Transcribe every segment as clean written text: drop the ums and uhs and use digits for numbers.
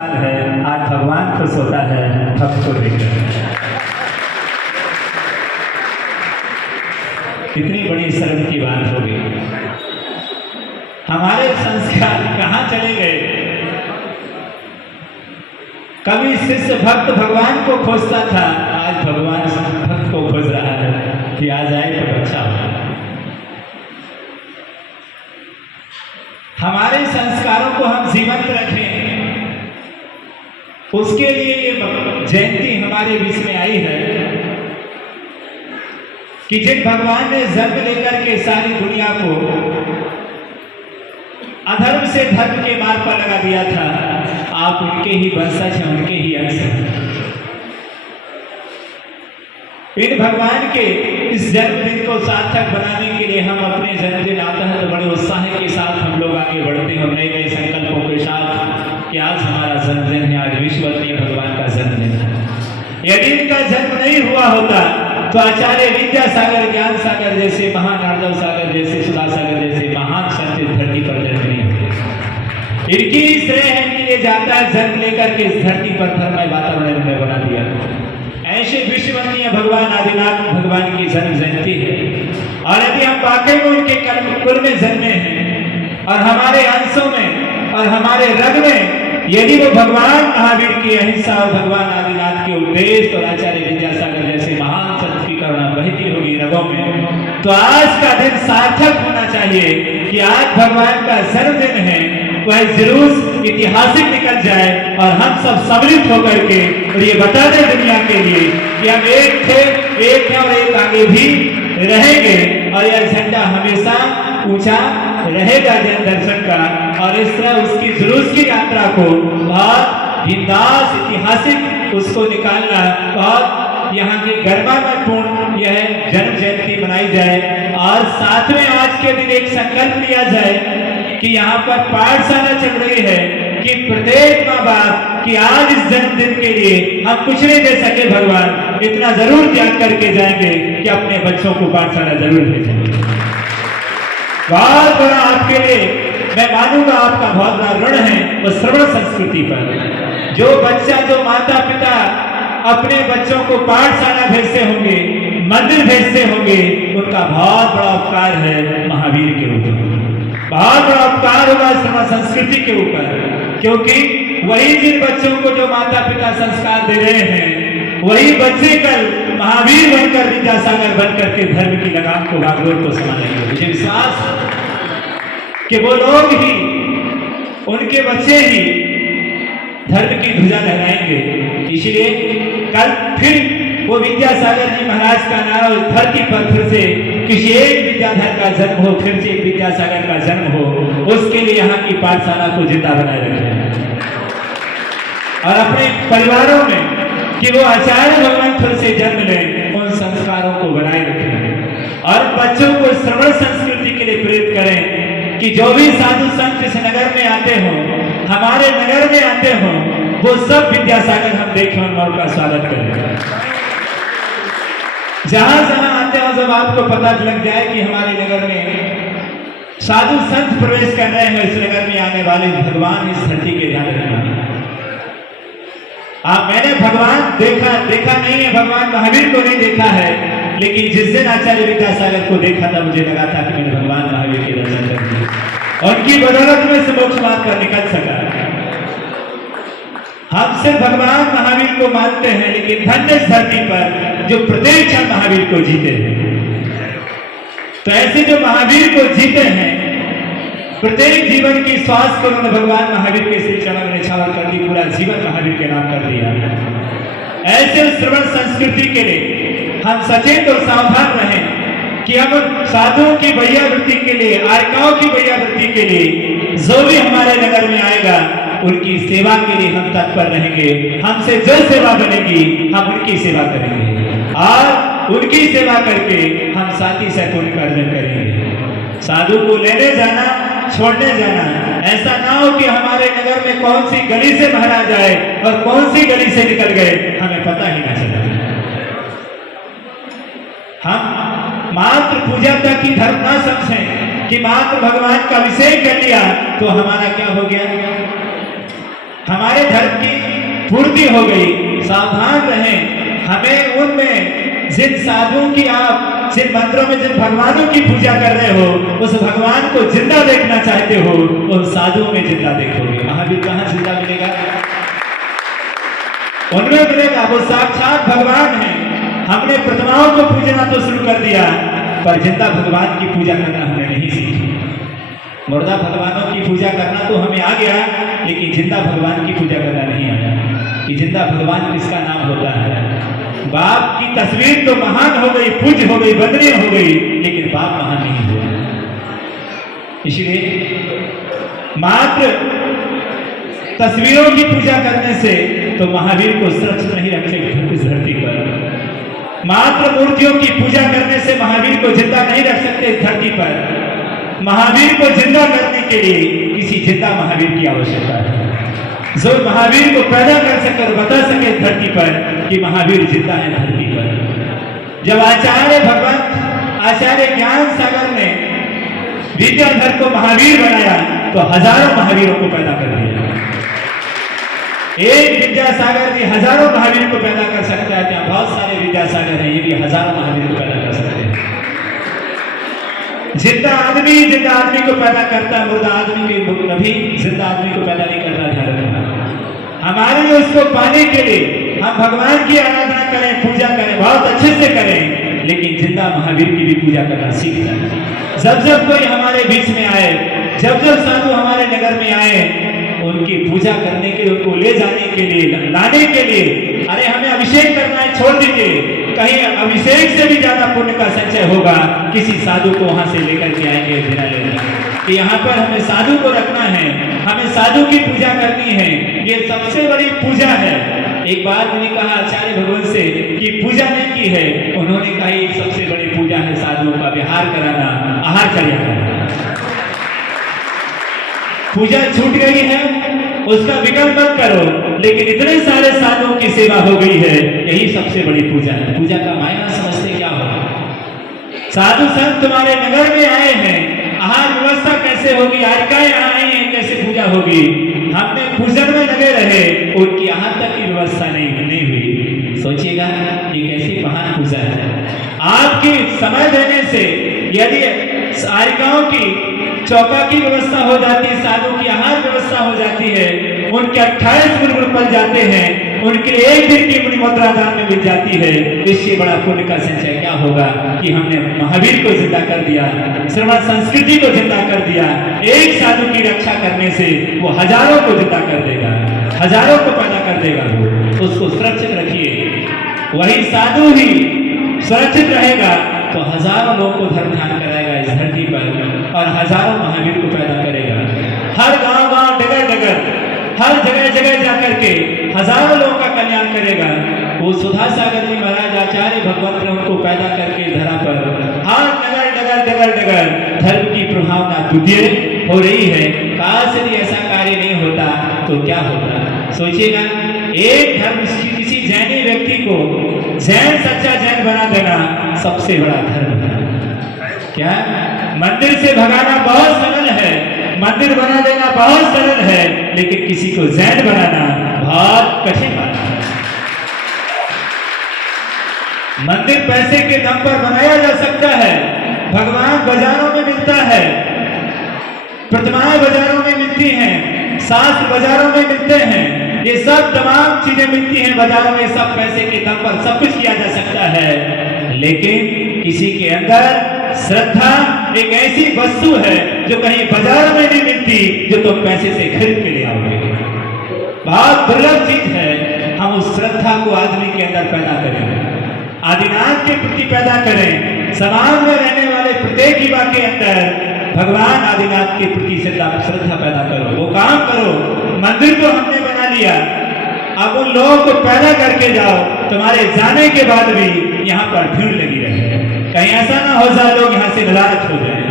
है। आज भगवान खुश होता है भक्त को देखकर। कितनी बड़ी शर्म की बात होगी। हमारे संस्कार कहाँ चले गए। कभी शिष्य भक्त भगवान को खोजता था, आज भगवान भक्त को खोज रहा है कि आ जाए तो अच्छा हो। हमारे संस्कारों को हम जीवंत रखें, उसके लिए ये जयंती हमारे बीच में आई है कि जिन भगवान ने जन्म लेकर के सारी दुनिया को अधर्म से धर्म के मार्ग पर लगा दिया था, आप उनके ही वंशज हैं, उनके ही अंश हैं। इन भगवान के इस जन्मदिन को सार्थक बनाने के लिए हम अपने जन्मदिन आता है तो बड़े उत्साह के साथ हम लोग आगे बढ़ते हैं, नए नए संकल्पों के साथ कि आज हमारा जन्मदिन है, आज विश्ववनीय भगवान का जन्मदिन है। यदि इनका जन्म नहीं हुआ होता तो आचार्य विद्यासागर, ज्ञान सागर जैसे, महानार्दव सागर जैसे, सुधा सागर जैसे महान संत इस धरती पर जन्म नहीं होते। इनकी श्रेय है, इनके लिए जाता है जन्म लेकर के इस धरती पर धर्ममय वातावरण में बना दिया। ऐसे विश्ववनीय भगवान आदिनाथ भगवान की जन्म जयंती है, और यदि हम वाकई में उनके कुल में जन्मे हैं और हमारे अंशों में और हमारे रग में यदि वो भगवान महावीर की अहिंसा और भगवान आदिनाथ के उपदेश और आचार्य विद्यासागर जैसे महान संत की करुणा बहती होगी रगों में, तो आज का दिन सार्थक होना चाहिए कि आज भगवान का जन्मदिन है। वह जुलूस ऐतिहासिक निकल जाए और हम सब सम्मिलित होकर के और ये बता दें दुनिया के लिए कि हम एक थे, एक हैं और एक आगे भी रहेंगे, और यह झंडा हमेशा ऊंचा रहेगा जन दर्शन का। और इस तरह उसकी जुलूस की यात्रा को बहुत बिंदास ऐतिहासिक उसको निकालना, बहुत यहाँ की गरिमापूर्ण यह जन्म जयंती मनाई जाए। और साथ में आज के दिन एक संकल्प लिया जाए कि यहाँ पर पाठशाला चल रही है कि प्रत्येक माँ बाप कि आज इस जन्मदिन के लिए हम कुछ नहीं दे सके, भगवान इतना जरूर त्याग करके जाएंगे कि अपने बच्चों को पाठशाला जरूर भेजेंगे। बहुत बड़ा आपके लिए मैं मानूंगा आपका बहुत बड़ा ऋण है वो श्रवण संस्कृति पर। जो बच्चा, जो माता पिता अपने बच्चों को पाठशाला भेजते होंगे, मंदिर भेजते होंगे, उनका बहुत बड़ा उपकार है महावीर के ऊपर, बहुत बड़ा उपकार होगा श्रवण संस्कृति के ऊपर। क्योंकि वही जिन बच्चों को जो माता पिता संस्कार दे रहे हैं, वही बच्चे कल महावीर बनकर, विद्यासागर बनकर के धर्म की लगाम को, भागवत को संभालेंगे। मुझे विश्वास है कि वो लोग ही, उनके बच्चे ही धर्म की ध्वजा लहराएंगे। इसलिए कल फिर वो विद्यासागर जी महाराज का नाम इस धरती पर फिर से किसी एक विद्याधर का जन्म हो, फिर से एक विद्यासागर का जन्म हो, उसके लिए यहाँ की पाठशाला को जिंदा बनाए रखें और अपने परिवारों में कि वो आचार्य भगवान फिर से जन्म लें, उन संस्कारों को बनाए रखें और बच्चों को श्रवण संस्कृति के लिए प्रेरित करें कि जो भी साधु संत इस नगर में आते हो, हमारे नगर में आते हो, वो सब विद्यासागर हम देखें और उनका स्वागत करें। जहां जहां आते हो, जब आपको पता लग जाए कि हमारे नगर में साधु संत प्रवेश कर रहे हैं, इस नगर में आने वाले भगवान इस धरती के ध्यान रखना। मैंने भगवान देखा नहीं है, भगवान महावीर को नहीं देखा है, लेकिन जिस दिन आचार्य विद्यासागर को देखा था मुझे लगा था कि मैंने भगवान महावीर के दर्शन कर दिए, उनकी बदौलत में से मोक्ष मार्ग पर निकल सका। हम सिर्फ भगवान महावीर को मानते हैं, लेकिन धन्य इस धरती पर जो प्रत्येक क्षण महावीर को जीते हैं। तो ऐसे जो महावीर को जीते हैं, प्रत्येक जीवन की श्वास को उन्होंने भगवान महावीर के श्री चरण में छावर कर दी, पूरा जीवन महावीर के नाम कर दिया। ऐसे श्रवण संस्कृति के लिए हम सचेत और सावधान रहें कि हम साधुओं की वैयावृत्ति के लिए, आर्काओं की वैयावृत्ति के लिए जो भी हमारे नगर में आएगा, उनकी सेवा के लिए हम तत्पर रहेंगे। हमसे जो सेवा बनेगी हम उनकी सेवा करेंगे और उनकी सेवा करके हम साथी से पुण्य अर्जन करेंगे। साधु को लेने जाना, छोड़ने जाना, ऐसा ना हो कि हमारे नगर में कौन सी गली से महाराज आए और कौन सी गली से निकल गए हमें पता ही ना चला। हम मात्र पूजा तक ही धर्म ना समझें कि मात्र भगवान का अभिषेक कर लिया तो हमारा क्या हो गया। हमारे धर्म की पूर्ति हो गई। सावधान रहें, हमें उनमें जिन साधुओं की आप जिन मंदिरों में जिन भगवानों की पूजा कर रहे हो, उस भगवान को जिंदा देखना चाहते हो, उन साधुओं में जिंदा देखोगे। महावीर कहाँ जिंदा मिलेगा? उनमें मिलेगा। वो साक्षात भगवान है। हमने प्रतिमाओं को पूजना तो शुरू कर दिया, पर जिंदा भगवान की पूजा करना हमने नहीं सीखी। मुर्दा भगवानों की पूजा करना तो हमें आ गया, लेकिन जिंदा भगवान की पूजा करना नहीं आया। कि जिंदा भगवान किसका नाम होता है? बाप की तस्वीर तो महान हो गई, पूज्य हो गई, वंदनीय हो गई, लेकिन बाप महान नहीं हुआ। इसलिए मात्र तस्वीरों की पूजा करने से तो महावीर को सुरक्षित नहीं रखेंगे इस धरती पर। मात्र मूर्तियों की पूजा करने से महावीर को जिंदा नहीं रख सकते इस धरती पर। महावीर को जिंदा करने के लिए किसी जिंदा महावीर की आवश्यकता है, जो महावीर को पैदा कर सके और बता सके इस धरती पर कि महावीर जिंदा है धरती पर। जब आचार्य भगवंत आचार्य ज्ञान सागर ने विद्याधर को महावीर बनाया तो हजारों महावीरों को पैदा कर दिया। एक विद्यासागर जी हजारों महावीर को पैदा कर सकता है। क्या बहुत सारे विद्यासागर हैं, ये भी हजारों महावीर को पैदा कर सकते हैं। जिंदा आदमी को पैदा करता है, मुर्दा आदमी के कभी जिंदा आदमी को पैदा नहीं करता। ध्यान रखना, हमारे लिए उसको पाने के लिए हम भगवान की आराधना करें, पूजा करें, बहुत अच्छे से करें, लेकिन जिंदा महावीर की भी पूजा करना सीख जाए। जब जब कोई हमारे बीच में आए, जब जब साधु हमारे नगर में आए, उनकी पूजा करने के लिए, उनको ले जाने के लिए, लाने के लिए, अरे हमें अभिषेक करना है, छोड़ दीजिए। कहीं अभिषेक से भी ज्यादा पुण्य का संचय होगा किसी साधु को वहां से लेकर के आएंगे बिना लेना कि यहाँ पर हमें साधु को रखना है, हमें साधु की पूजा करनी है। ये सबसे बड़ी पूजा है। एक बार मैंने कहा आचार्य भगवान से कि पूजा नहीं की है, उन्होंने कहा एक सबसे बड़ी पूजा है साधुओं का विहार कराना, आहार चर्या कराना। पूजा छूट गई है, उसका विकल्प मत करो, लेकिन इतने सारे साधुओं की सेवा हो गई है, यही सबसे बड़ी पूजा है। पूजा का मायना समझते क्या हो? साधु संत तुम्हारे नगर में आए हैं, आहार व्यवस्था कैसे होगी? आरिकाएं यहाँ आई हैं, कैसे पूजा होगी? हमने पूजन में लगे रहे, उनकी यहाँ तक की व्यवस्था नहीं हुई। सोचिएगा ये कैसी महान पूजा है। आपकी समय देने से यदि आरिकाओं की चौका की व्यवस्था हो जाती है, साधु की आहार व्यवस्था हो जाती है, उनके 28 गुण पल जाते हैं, उनके एक दिन की मुनि मुद्रा दान में मिल जाती है, इससे बड़ा पुण्य का संचय क्या होगा कि हमने महावीर को जिंदा कर दिया, श्रवण संस्कृति को जिंदा कर दिया। एक साधु की रक्षा करने से वो हजारों को जिंदा कर देगा, हजारों को पैदा कर देगा। वो उसको सुरक्षित रखिए, वही साधु ही सुरक्षित रहेगा तो हजारों लोगों को धर्म ध्यान कराएगा इस धरती पर और हजारों महावीर को पैदा करेगा। हर गांव गांव, डगर डगर, हर जगह जगह जाकर के हजारों लोगों का कल्याण करेगा। वो सुधा सागर जी महाराज आचार्य भगवंत ने उनको पैदा करके धरा पर हर डगर डगर डगर डगर धर्म की प्रभावना द्वितीय हो रही है। काश यदि ऐसा कार्य नहीं होता तो क्या होता? सोचिएगा, एक धर्म किसी जैनी व्यक्ति को जैन सच्चा जैन बना देना सबसे बड़ा धर्म है। क्या मंदिर से भगाना बहुत सरल है, मंदिर बना देना बहुत सरल है, लेकिन किसी को जैन बनाना बहुत कठिन बात है। मंदिर पैसे के दम पर बनाया जा सकता है, भगवान बाजारों में मिलता है, प्रतिमाएं बाजारों में मिलती हैं, शास्त्र बाजारों में मिलते हैं, ये सब तमाम चीजें मिलती हैं बाजारों में, सब पैसे के दम पर सब कुछ किया जा सकता है। लेकिन किसी के अंदर श्रद्धा एक ऐसी वस्तु है जो कहीं बाजार में नहीं मिलती, जो तुम पैसे से खरीद के ले आओगे। बहुत दुर्लभ चीज है। हम उस श्रद्धा को आदमी के अंदर पैदा करें, आदिनाथ के प्रति पैदा करें। समाज में रहने वाले प्रत्येक युवा के अंदर भगवान आदिनाथ के प्रति श्रद्धा पैदा करो। वो काम करो। मंदिर तो हमने बना लिया, अब उन लोगों को पैदा करके जाओ, तुम्हारे जाने के बाद भी यहाँ पर भीड़ लगी रहे। कहीं ऐसा ना हो जाए लोग यहाँ से नाराज हो जाए।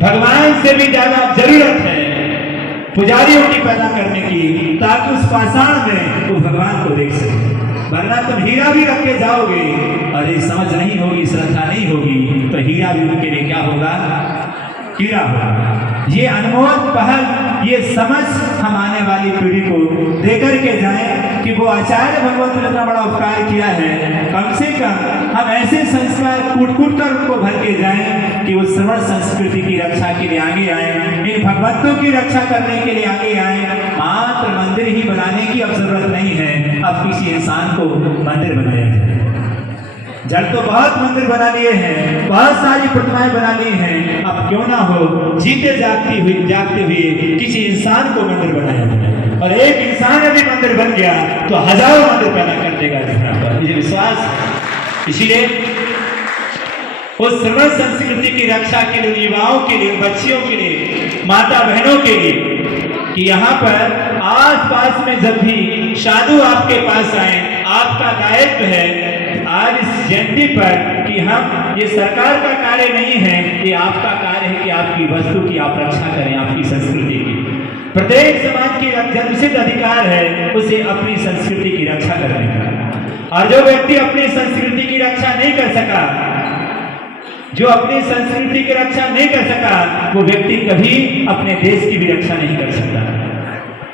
भगवान से भी ज्यादा जरूरत है पुजारियों की पैदा करने की, ताकि उस पाषाण में वो भगवान को देख सके। वरना तुम हीरा भी रख के जाओगे और ये समझ नहीं होगी, श्रद्धा नहीं होगी, तो हीरा भी उनके लिए क्या होगा? कीड़ा होगा। ये अनमोल पहल, ये समझ हम आने वाली पीढ़ी को देकर के जाएं कि वो आचार्य भगवत ने इतना बड़ा उपकार किया है। कम से कम हम ऐसे संस्कार कूट कूट कर उनको भर के जाएं कि वो श्रवण संस्कृति की रक्षा के लिए आगे आए, इन भगवंतों की रक्षा करने के लिए आगे आए। मात्र मंदिर ही बनाने की अब जरूरत नहीं है, अब किसी इंसान को मंदिर बनाया जाए। जड़ तो बहुत मंदिर बना लिए हैं, बहुत सारी प्रतिमाएं बना ली हैं, अब क्यों ना हो जीते जागते हुए किसी इंसान को मंदिर बनाया जाए। और एक इंसान यदि मंदिर बन गया तो हजारों मंदिर पैदा कर देगा धरती पर, ये विश्वास। इसीलिए उस श्रवण संस्कृति की रक्षा के लिए, युवाओं के लिए, बच्चियों के लिए, माता बहनों के लिए, कि यहाँ पर आस पास में जब भी साधु आपके पास आए, आपका दायित्व है आज इस जयंती पर कि हम, ये सरकार का कार्य नहीं है, ये आपका कार्य है कि आपकी वस्तु की आप रक्षा करें, आपकी संस्कृति की। प्रत्येक समाज की जन्मसिद्ध अधिकार है उसे अपनी संस्कृति की रक्षा करने का। और जो व्यक्ति अपनी संस्कृति की रक्षा नहीं कर सका, जो अपनी संस्कृति की रक्षा नहीं कर सका, वो व्यक्ति कभी अपने देश की भी रक्षा नहीं कर सकता।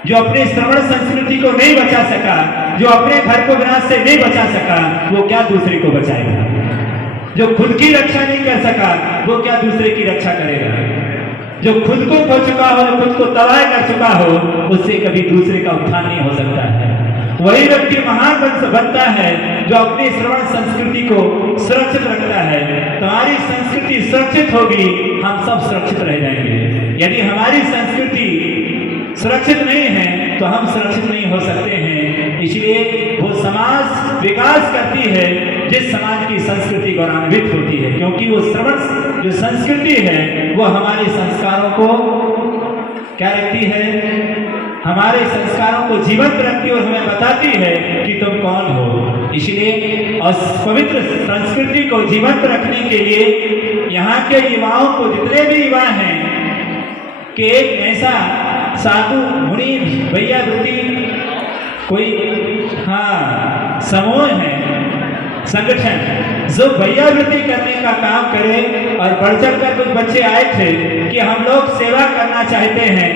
जो अपने श्रवण संस्कृति को नहीं बचा सका, जो अपने घर को विनाश से नहीं बचा सका, वो क्या दूसरे को बचाएगा? जो खुद की रक्षा नहीं कर सका, वो क्या दूसरे की रक्षा करेगा? जो खुद को खो चुका हो, खुद को तबाह कर चुका हो, उससे कभी दूसरे का उत्थान नहीं हो सकता है। वही व्यक्ति महान बनता है जो अपनी श्रवण संस्कृति को सुरक्षित रखता है। तुम्हारी संस्कृति सुरक्षित होगी, हम सब सुरक्षित रह जाएंगे। यदि हमारी संस्कृति सुरक्षित नहीं है तो हम सुरक्षित नहीं हो सकते हैं। इसलिए वो समाज विकास करती है जिस समाज की संस्कृति गौरवान्वित होती है, क्योंकि वो श्रवण जो संस्कृति है वो हमारे संस्कारों को क्या रखती है, हमारे संस्कारों को जीवंत रखती है और हमें बताती है कि तुम कौन हो। इसलिए और पवित्र संस्कृति को जीवंत रखने के लिए यहाँ के युवाओं को, जितने भी युवा हैं, कि एक ऐसा साधु मुनि भैया वृत्ति कोई समूह है, संगठन जो भैया वृत्ति करने का काम करे। और बढ़ चढ़ कर कुछ बच्चे आए थे कि हम लोग सेवा करना चाहते हैं,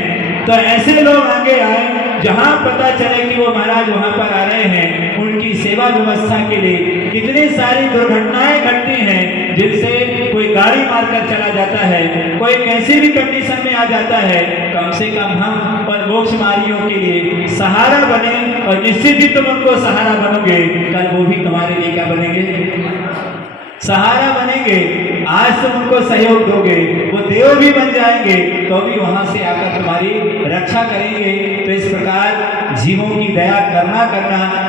तो ऐसे लोग आगे आए जहां पता चले कि वो महाराज वहां पर आ रहे हैं, उनकी सेवा व्यवस्था के लिए कितनी सारी दुर्घटनाएं घटती हैं, जिनसे कोई गाड़ी मारकर चला जाता है, कोई कैसी भी कंडीशन में आ जाता है। कम से कम हम और मोक्षमार्गियों के लिए सहारा बने, और निश्चित ही तुम उनको सहारा बनोगे, कल वो भी तुम्हारे लिए क्या बनेंगे, सहारा बनेंगे। आज तुम उनको सहयोग दोगे, वो देव भी बन जाएंगे, तो भी वहां से आकर तुम्हारी रक्षा करेंगे। तो इस प्रकार जीवों की दया करना,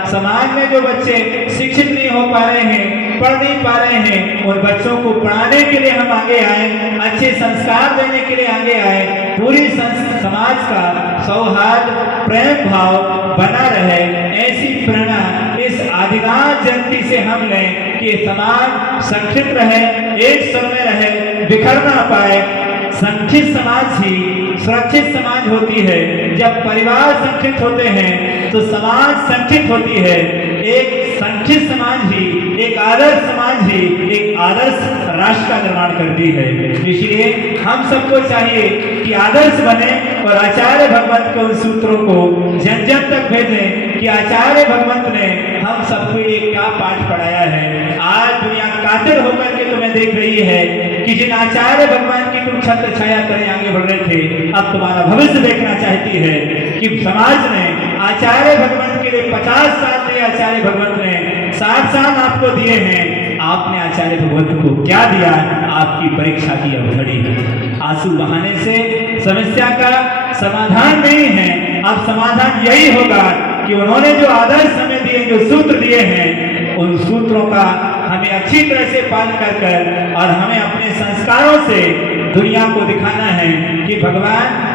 समाज में जो बच्चे शिक्षित नहीं हो पा रहे हैं, पढ़ नहीं पा रहे हैं, उन बच्चों को पढ़ाने के लिए हम आगे आए, अच्छे संस्कार देने के लिए आगे आए, पूरी समाज का सौहार्द प्रेम भाव बना रहे, ऐसी प्रेरणा इस आदिनाथ जयंती से हम लें कि समाज संगठित रहे, एक स्वर में रहे, बिखर ना पाए। संगठित समाज ही सुरक्षित समाज होती है। जब परिवार संगठित होते हैं तो समाज संगठित होती है। एक संगठित समाज ही, एक आदर्श समाज ही एक आदर्श राष्ट्र का निर्माण करती है। इसलिए हम सबको चाहिए कि आदर्श बने और आचार्य भगवंत के उन सूत्रों को जन जन तक भेजें कि आचार्य भगवंत ने हम सबको ये क्या पाठ पढ़ाया है। आज दुनिया कातिल होकर के तुम्हें देख रही है कि जिन आचार्य भगवान की तुम छत्र छाया करें आगे बढ़ रहे थे, अब तुम्हारा भविष्य देखना चाहती है कि समाज ने आचार्य भगवंत के लिए 50 साल दिए, आचार्य भगवंत ने 60 साल आपको दिए हैं। आपने आचार्य भगवंत को क्या दिया? आपकी परीक्षा की अवधि। आंसू बहाने से समस्या का समाधान नहीं है। अब समाधान यही होगा कि उन्होंने जो आदर्श हमें दिए, जो सूत्र दिए हैं, उन सूत्रों का हमें अच्छी तरह से पालन कर और हमें अपने संस्कारों से दुनिया को दिखाना है कि भगवान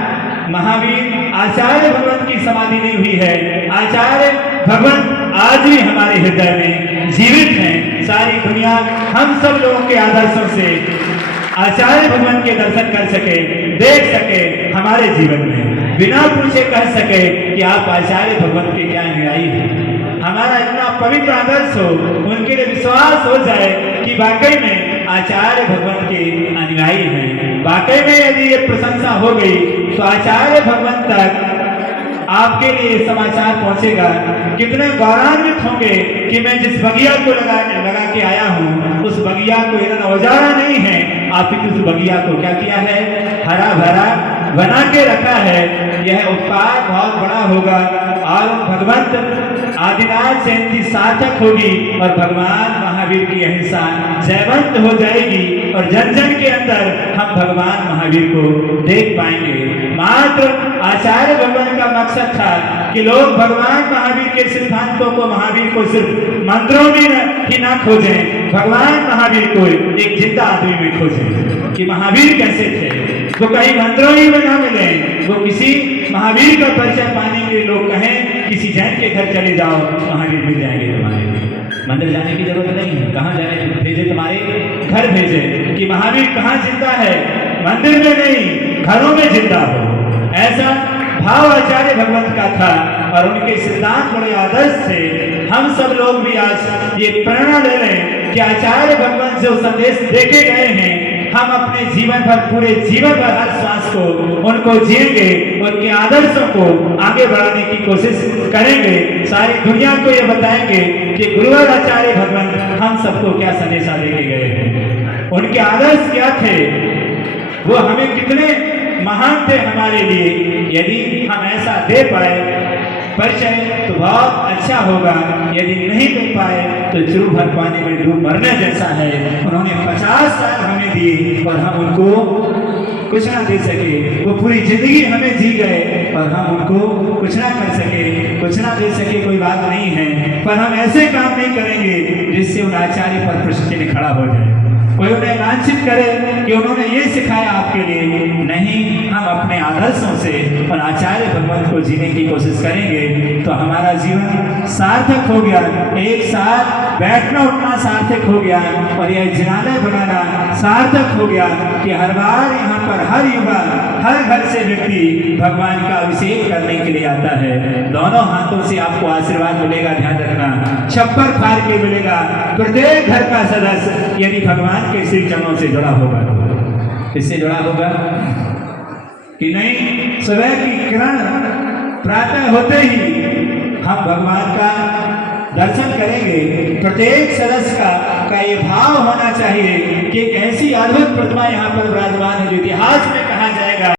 महावीर आचार्य भगवंत की समाधि नहीं हुई है। आचार्य भगवंत आज भी हमारे हृदय में जीवित हैं। सारी दुनिया हम सब लोगों के आदर्शों से आचार्य भगवंत के दर्शन कर सके, देख सके, हमारे जीवन में बिना पूछे कह सके कि आप आचार्य भगवंत के क्या अनुयायी हैं। हमारा इतना पवित्र आदर्श हो, उनके लिए विश्वास हो जाए कि वाकई में आचार्य भगवान के अनुयायी हैं। वाकई में यदि ये प्रशंसा हो गई तो आचार्य भगवान तक आपके लिए समाचार पहुंचेगा। कितने गौरवान्वित होंगे कि मैं जिस बगिया को लगा के आया हूं उस बगिया को इन्होंने उजाड़ा नहीं है, आप ही उस बगिया को क्या किया है, हरा भरा बना के रखा है। यह उपकार बहुत बड़ा होगा और भगवंत आदिनाथ जयंती सार्थक होगी और भगवान महावीर की अहिंसा जयवंत हो जाएगी और जन जन के अंदर हम भगवान महावीर को देख पाएंगे। मात्र आचार्य भगवान का मकसद था कि लोग भगवान महावीर के सिद्धांतों को, महावीर को सिर्फ मंत्रों में ही ना खोजें, भगवान महावीर को एक जिंदा आदमी में खोजें कि महावीर कैसे थे। वो कहीं मंत्रों ही में ना मिले, वो किसी महावीर का परिचय पाने के लिए लोग कहें किसी जैन के घर चले जाओ, महावीर मिल जाएंगे तुम्हारे। मंदिर जाने की जरूरत नहीं है, कहाँ जाने भेजे, तुम्हारे घर भेजे कि महावीर कहाँ जिंदा है, मंदिर में नहीं घरों में जिंदा हो। ऐसा भाव आचार्य भगवंत का था और उनके सिद्धांत बड़े आदर्श थे। हम सब लोग भी आज ये प्रेरणा ले लें कि आचार्य भगवंत जो संदेश देखे गए हैं हम अपने जीवन भर, पूरे जीवन भर हर श्वास को उनको जिएंगे, उनके आदर्शों को आगे बढ़ाने की कोशिश करेंगे। सारी दुनिया को ये बताएंगे कि गुरुवर आचार्य भगवंत हम सबको क्या संदेशा देके गए हैं, उनके आदर्श क्या थे, वो हमें कितने महान थे हमारे लिए। यदि हम ऐसा दे पाए परिचय तो बहुत अच्छा होगा, यदि नहीं दे पाए तो चूर भर पानी में डूब मरने जैसा है। उन्होंने 50 साल हमें दिए और हम उनको कुछ ना दे सके, वो पूरी जिंदगी हमें जी गए और हम उनको कुछ ना कर सके, कुछ ना दे सके, कोई बात नहीं है, पर हम ऐसे काम नहीं करेंगे जिससे उन आचार्य पर प्रश्न चिन्ह खड़ा हो जाए, कोई उन्हें लांछित करे कि उन्होंने ये सिखाया आपके लिए। नहीं, हम अपने आदर्शों से और आचार्य भगवंत को जीने की कोशिश करेंगे तो हमारा जीवन सार्थक हो गया। एक साथ बैठना उठना सार्थक हो गया और यह जिनालय बनाना सार्थक हो गया कि हर बार यहाँ पर हर युवा, हर घर से व्यक्ति भगवान का अभिषेक करने के लिए आता है। दोनों हाथों से आपको आशीर्वाद मिलेगा, ध्यान रखना, छप्पर फाड़ के मिलेगा। प्रत्येक घर का सदस्य यदि भगवान के श्री चरणों से जुड़ा होगा, इससे जुड़ा होगा कि नहीं, सुबह की किरण प्रातः होते ही हम भगवान का दर्शन करेंगे। प्रत्येक सदस्य का ये भाव होना चाहिए कि एक ऐसी अद्भुत प्रतिमा यहाँ पर विराजमान है जो इतिहास में